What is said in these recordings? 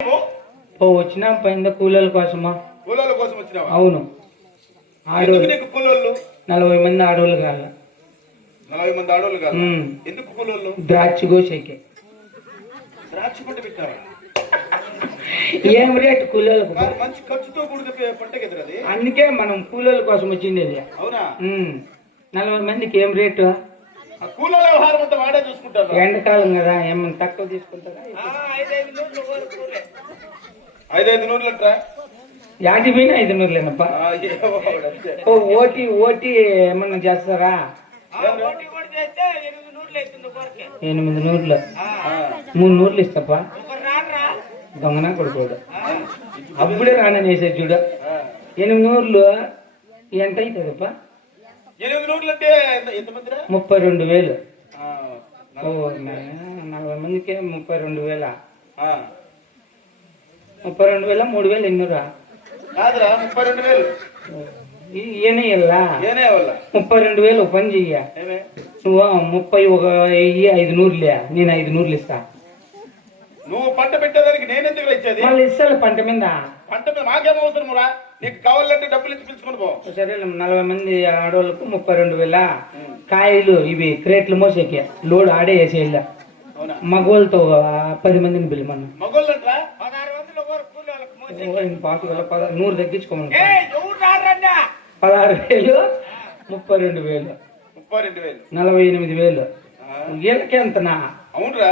వచ్చినా పైన కూలీల కోసమా? కూలీల కోసం వచ్చినావా? అవును. నీకు కూలోళ్ళు 40 మంది ఆడవాళ్ళు కాల. 40 మంది ఆడవాళ్ళు కాదు. ఎందుకు కూలోళ్ళు? ద్రాక్ష గోసేకి. ద్రాక్ష పంట పెట్టావా? ఏం రేట్ కూలీలకు? మంచి ఖర్చుతో కూడిన పంట కదా అది. అందుకే మనం కూలీల కోసం వచ్చింది. అవునా? 40 మందికి ఏం రేటు? కూలీల వ్యవహారం అంతా వాడే చూసుకుంటారు. ఎండాకాలం కదా, ఏమన్నా తక్కువ తీసుకుంటారా? 5 నూరులంటరా? 50 పోయినా 5 నూరులేనప్ప. ఓటీ ఏమన్నా చేస్తారా? 8 నూరులు. 3 నూరులు ఇస్తప్ప. దొంగనా కొడుకోడు. అప్పుడే రానని వేసే చూడ. 8 నూరులు ఎంత అవుతుందప్ప? 8 నూరులు అంటే 32,000. 40 మందికి 32,000. 32,000 3,800 కాదురా, 32,000. ఈయన 32,000 పని చెయ్య. నువ్వు 30,000 500లే, నేను 5 నూరులు ఇస్తా. నువ్వు పంట పెట్టేదానికి నేను ఎందుకు ఇచ్చేది? మళ్ళీ ఇస్తాను పంట మీద. పంట మీద మాకేం అవసరం రా? నీకు కావాలంటే డబ్బులు ఇచ్చి పిలుచుకుని పో. సరే, 40 మంది ఆడవాళ్ళకు 32,000. కాయలు ఇవి క్రేట్లు మోసేకి లోడ్ ఆడే వేసేయాల. మగోళ్ళతో 10 మందిని పిలమన్నా. మగోళ్ళంటరా? 100 తగ్గించుకోమని. 16,000 32,000 48,000 వీళ్ళకి ఎంతనా? అవునరా?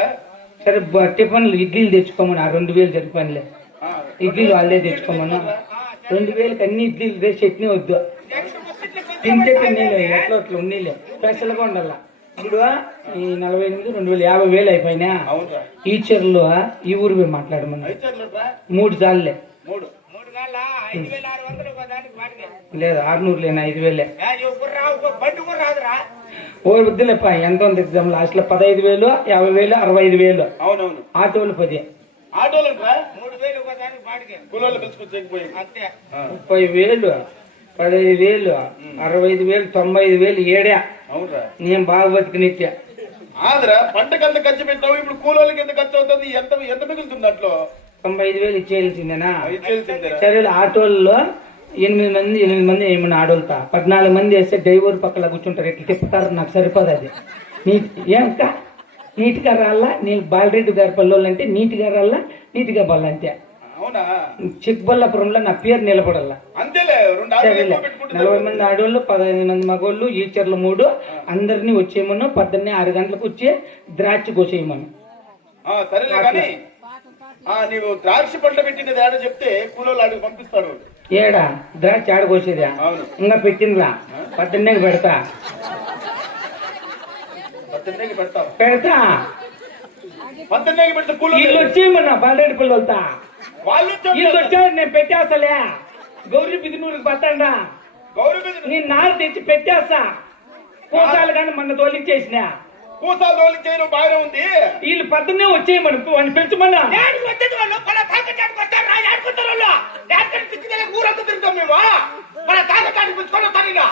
సరే, టిఫన్లు ఇడ్లీలు తెచ్చుకోమని 2,000 సరిపోయినలే. ఇడ్లీలు వాళ్ళే తెచ్చుకోమన్నా. 2,000కి అన్ని ఇడ్లీలు చట్నీ వద్దు. తింటే తిన్నీలే, ఎట్లా ఉన్నీలే. స్పెషల్గా ఉండాల. ఇప్పుడు ఈ 48 2,000 అయిపోయినా. టీచర్లు ఈ ఊరు పోయి మాట్లాడమన్నా. 3 సార్లే. లేదు 600 5,000. ఓ వద్దులేప. ఎంత ఉంది ఎగ్జామ్ లాస్ట్ లో? 15,000 50,000 65,000. అవునవును. ఆటోలు 10. 30,000 30,000 15,000 65,000 95,000 ఏడా. నేను బాగా బతికినిచ్చా. ఆదరా పంటకి ఎంత ఖర్చు పెట్టావు? ఇప్పుడు కూలోళ్ళకి ఎంత ఖర్చు అవుతుంది? ఎంత మిగులుతుంది దాంట్లో? 95,000 ఇచ్చేయాల్సిందేనా? సరే, ఆటోల్లో 8 మంది ఏమన్నా ఆడోళ్తా. 14 మంది వేస్తే డ్రైవర్ పక్కన కూర్చుంటారు. ఎట్లా తిప్పుతారు? నాకు సరిపోదు అది. ఏమక్క నీట్గా రాళ్ళ. నేను బాలరెడ్డి గారి పల్లెళ్ళు అంటే నీట్గా రాళ్ళ, నీట్గా బల్లంతే. చిక్బల్లాపురంలో నా పేరు నిలబడాల. 40 మంది ఆడోళ్ళు 15 మంది మగోళ్ళు ఈచర్లు 3 అందరినీ వచ్చేయమను. 6 గంటలకు వచ్చి ద్రాక్ష కోసేయమను. నీవు ద్రాక్ష పంట పెట్టినది ఏడా చెప్తే కూలోళ్ళు ఆడికి పంపిస్తాడు. ఏడా ద్రాక్ష ఆడ కోసేదా? ఇంకా పెట్టిందిలా. 18 పెడతా. వీళ్ళు వచ్చేయమన్నా బాలరెడ్డి పిల్లలతో. వీళ్ళు వచ్చారు, నేను పెట్టేస్తలే. గౌరీ బిదినూరుకి పత్తండా. నేను నారు తెచ్చి పెట్టేస్తా. పూసాలు కానీ మొన్న తోలించేసిన. పూసాలు తోలించేయడం బాగానే ఉంది. వీళ్ళు 18 వచ్చేయమని వాడిని పెంచమన్నా. ఊరంతా తిరుగుతాం మేము. మన తాకటాన్ని పిలుచుకొని తనిగా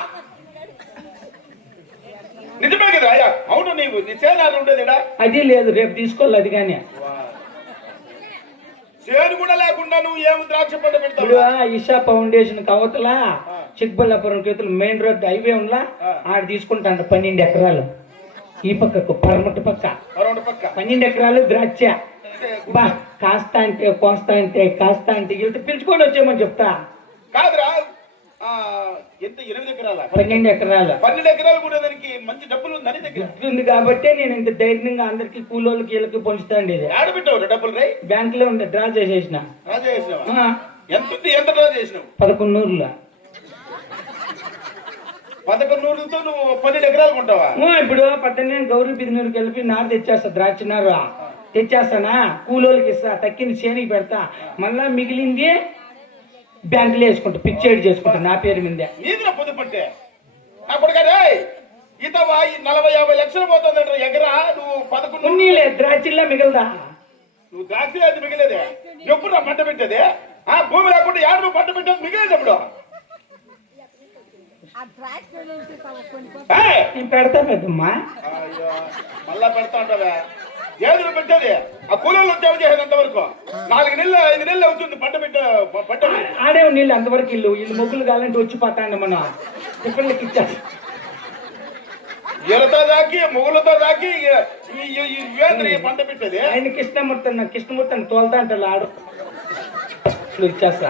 నిజమే కదా? అవును. నీవు నీ సేనాలు ఉండేది అది లేదు. రేపు తీసుకోవాలి అది. కానీ చేను కూడా లేకుండా నువ్వు ఏమి ద్రాక్ష పంట పెడతావు? ఇషా ఫౌండేషన్ కవతల చిక్బల్లాపురం చేతులు మెయిన్ రోడ్ హైవే ఉందా, ఆడ తీసుకుంటాను 12 ఎకరాలు. ఈ పక్కకు పరమటి పక్క 12 ఎకరాలు ద్రాక్ష. బా కాస్త అంటే కోస్తా అంటే కాస్త అంటే వీళ్ళతో పిలుచుకొని వచ్చేయమని చెప్తా. కాదురా, ఎంత 8 ఎకరాల? 12 ఎకరాలు. 12 ఎకరాలు కూడా దానికి మంచి డబ్బులు ఉందని దగ్గర ఉంది కాబట్టి నేను ఇంత ధైర్యంగా అందరికి కూలోళ్ళకి వీళ్ళకి పంచుతాండి. ఆడబెట్టావు డబ్బులు? రై బ్యాంక్ లో ఉండే డ్రా చేసేసిన. ఎంత డ్రా చేసినావు? 11,000. 11,000తో నువ్వు 12 ఎకరాలు కొంటావా? ఇప్పుడు 18 గౌరీ బిదినూరుకి వెళ్ళి నారు తెచ్చేస్తా. ద్రాక్షనారు తెచ్చేస్తానా, కూలోళ్ళకి ఇస్తా. తక్కింది చేనికి పెడతా. మళ్ళా మిగిలింది బ్యాంకులో వేసుకుంటా. పిచ్చేడు చేసుకుంటా నా పేరు మీదే. పొదుపంటే అప్పుడు కదా ఈత 40-50 లక్షలు పోతుంది ఎకరా. నువ్వు 11 ద్రాక్షల్లో మిగలదా? నువ్వు ద్రాక్ష మిగిలేదే. ఎప్పుడు నా పంట పెట్టేది? భూమి లేకుండా ఏడు పంట పెట్టేది మిగిలేదు. ఎప్పుడు నేను పెడతా పెద్దమ్మా. మళ్ళా పెడతా ఉంటావా? ఏది పెట్టేది? ఆ కూలీలు సేవ చేసేంత వరకు 4 నెలలు 5 నెలలు అవుతుంది పంట ఆడే నీళ్ళు అంతవరకు ఇల్లు మొగ్గులు కావాలంటే వచ్చి పోతాండి మనం పిల్లలకి ఇచ్చారు ఎలతో దాకి మొగులతో దాకి పంట పెట్టేది. ఆయన కృష్ణమూర్తిని తోలుతా అంటారు ఆడు ఇచ్చేస్తా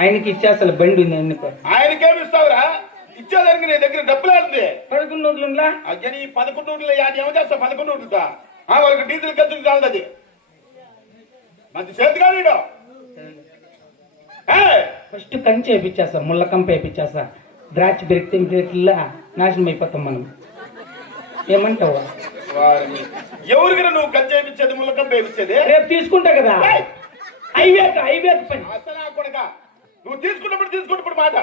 ఆయనకి ఇచ్చేస్తా బండి ఉంది ఆయనకు. ఆయనకేమి ఇస్తావురా? ఇచ్చేదానికి నీ దగ్గర డబ్బులు ఆడుతుంది. 11 నోట్లులా అయ్యని 11 నోట్లు ఏమో చేస్తా 11 నోట్లుతా వాళ్ళకి డీజిల్ ఖర్చు చాలది మంచి చేతి కాదు. ఫస్ట్ కంచి వేయించేస్తా ముళ్ళ కంప వేయించేస్తా ద్రాక్ష బెరికితే నాశనం అయిపోతాం మనం. ఏమంటావు? ఎవరికి నువ్వు కంచి వేయించేది ముళ్ళ కంప వేయించేది? రేపు తీసుకుంటా కదా హైవే పని. అసలు కొడక నువ్వు తీసుకున్నప్పుడు మాట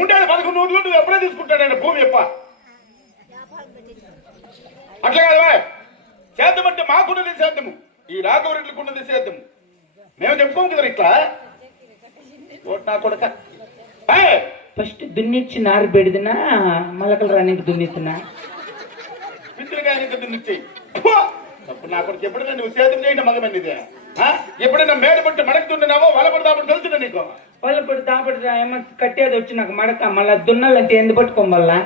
ఉండేది 11 నోట్లు నువ్వు ఎప్పుడే తీసుకుంటాడు భూమి ఎప్ప అట్లా కాదు. సేద్యం అంటే మాకున్నది సేద్యము, ఈ రాఘవరెడ్డికున్నది సేద్యము. మేము చెప్పుకోము కదా ఇట్లా నా కొడక. ఫస్ట్ దున్నిచ్చి నారు పెడిదినా మలకలు రానికి దున్నిస్తున్నా పిత్రులకి దున్నిచ్చి అప్పుడు నా కొడుకు ఎప్పుడైనా నువ్వు సేద్యం చేయడం మగమంది ఎప్పుడైనా మేడ పట్టి మడక దున్నావో వలపడి దాపడి తెలుసుదా నీకు? వలపడి దాపడి ఏమో కట్టేది వచ్చి నాకు మడక మళ్ళీ దున్నాలంటే ఎందు పట్టుకోమల్లా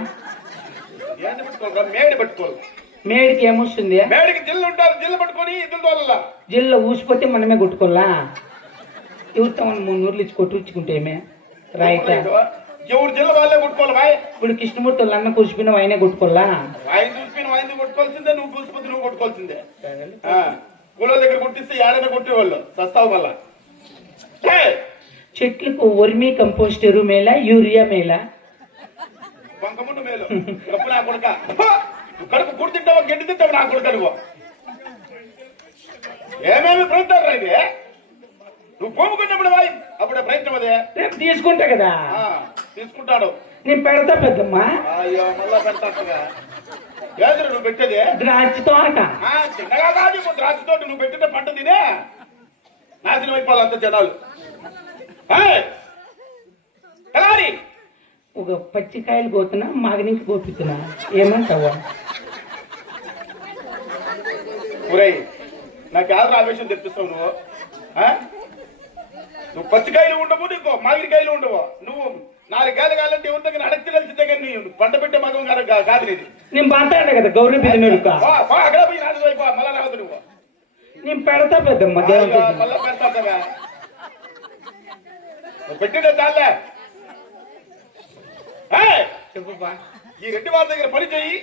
ఏంది పట్టుకోవాలి? మేడి పట్టుకోవాలి. మేడికి ఏమొస్తుంది? మేడికి జిల్లు ఉంటారు, జిల్లు పట్టుకొని ఇద్దరు తోలలా. జిల్లు ఊసిపోతే మనమే కొట్టుకోవాలా? ఎవరితో మనం 3 నూర్లు ఇచ్చి కొట్టుకుంటే రాయిత ఎవరు జిల్లు వాళ్ళే కొట్టుకోవాలి బాయ్. ఇప్పుడు కృష్ణమూర్తి వాళ్ళు అన్న కూర్చుపోయినా ఆయనే కొట్టుకోవాలా? ఆయన చూసిపోయిన ఆయన కొట్టుకోవాల్సిందే, నువ్వు చూసిపోతే నువ్వు కొట్టుకోవాల్సిందే. కూలో దగ్గర కొట్టిస్తే ఏడైనా కొట్టేవాళ్ళు సస్తావు వల్ల. చెట్లకు వర్మీ కంపోస్ట్ ఎరువు మేలా యూరియా మేలా? వంకముండు మేలు. కప్పు నా కొడుక కడుపు కుడి తింటావా గడ్డి తింటావు నా కొడుక నువ్వు ఏమేమి ప్రయత్నాలు రైతే నువ్వు పోముకున్నప్పుడు బాయ్ అప్పుడే ప్రయత్నం అదే. రేపు తీసుకుంటా కదా. తీసుకుంటాడు. నేను పెడతా పెద్దమ్మా. అయ్యో మళ్ళా పెడతా. ఏదో నువ్వు పెట్టేది ద్రాక్ష తోట. చిన్నగా కాదు ద్రాక్ష తోట. నువ్వు పెట్టిన పంట తినే నాశనం అయిపోవాలంత జనాలు. ఒక పచ్చికాయలు కోతున్నా మాగనికి కోపిస్తున్నా ఏమంటావా? ఒరేయ్ నాకు యాదర ఆవేశం తెప్పిస్తావు నువ్వు. నువ్వు పచ్చికాయలు ఉండవు, నీకు మాగిరికాయలు ఉండవు. నువ్వు 4 కాయలు కావాలంటే ఎవరి దగ్గర అడగ తెలిసిందే కానీ పంట పెట్టే మగం కాదు నీది. నేను మాట్లాడా కదా గౌరీ పెద్ద అక్కడ పోయి నాశనం అయిపో మళ్ళా రావద్దు నువ్వు. నేను పెడతా పెద్దమ్మ మళ్ళా పెడతా నువ్వు పెట్టిన చాలే. ఈ రెడ్డి వాళ్ళ దగ్గర పని చేయి,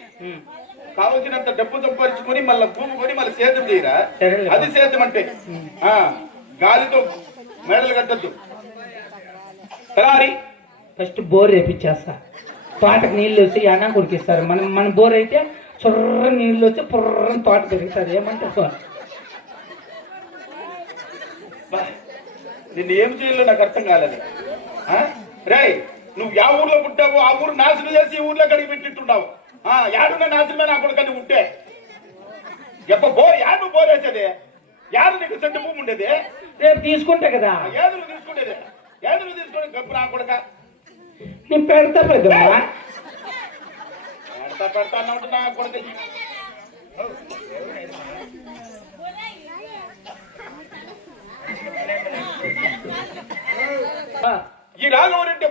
కావలసినంత డబ్బు సంపాదించుకొని మళ్ళీ భూమి కొని మళ్ళీ సేద్యం చేయరా. అది సేద్యం అంటే. గాలితో మేడలు కట్టద్దు. First bore వేపించేస్తా. తోటకు నీళ్ళు వచ్చి అనా కురికిస్తారు. మన బోర్ అయితే చొర్ర నీళ్ళు వచ్చి పుర్రని తోట పెరుగుతుంది. ఏమంటారు? నిన్ను ఏం చేయాలో నాకు అర్థం కాలేదు. రే నువ్వు యా ఊర్లో పుట్టావు, ఆ ఊరు నాశనం చేసి ఈ ఊర్లో కడిగి పెట్టిట్టున్నావు. యాడున్న నాశనమే నా కూడా కానీ ఉంటే బోర్ యాడు బోర్ వేసేది యాదు నీకు సెంటు భూమి ఉండేది. రేపు తీసుకుంటా కదా. ఏదో నువ్వు తీసుకునేది ఏదో నువ్వు తీసుకునే గప్పు నా కొడక. నేను పెడతా పెద్దమ్మా. పెడతా అన్నట్టు నా కొడుకు. ఈ రాఘవరెడ్డి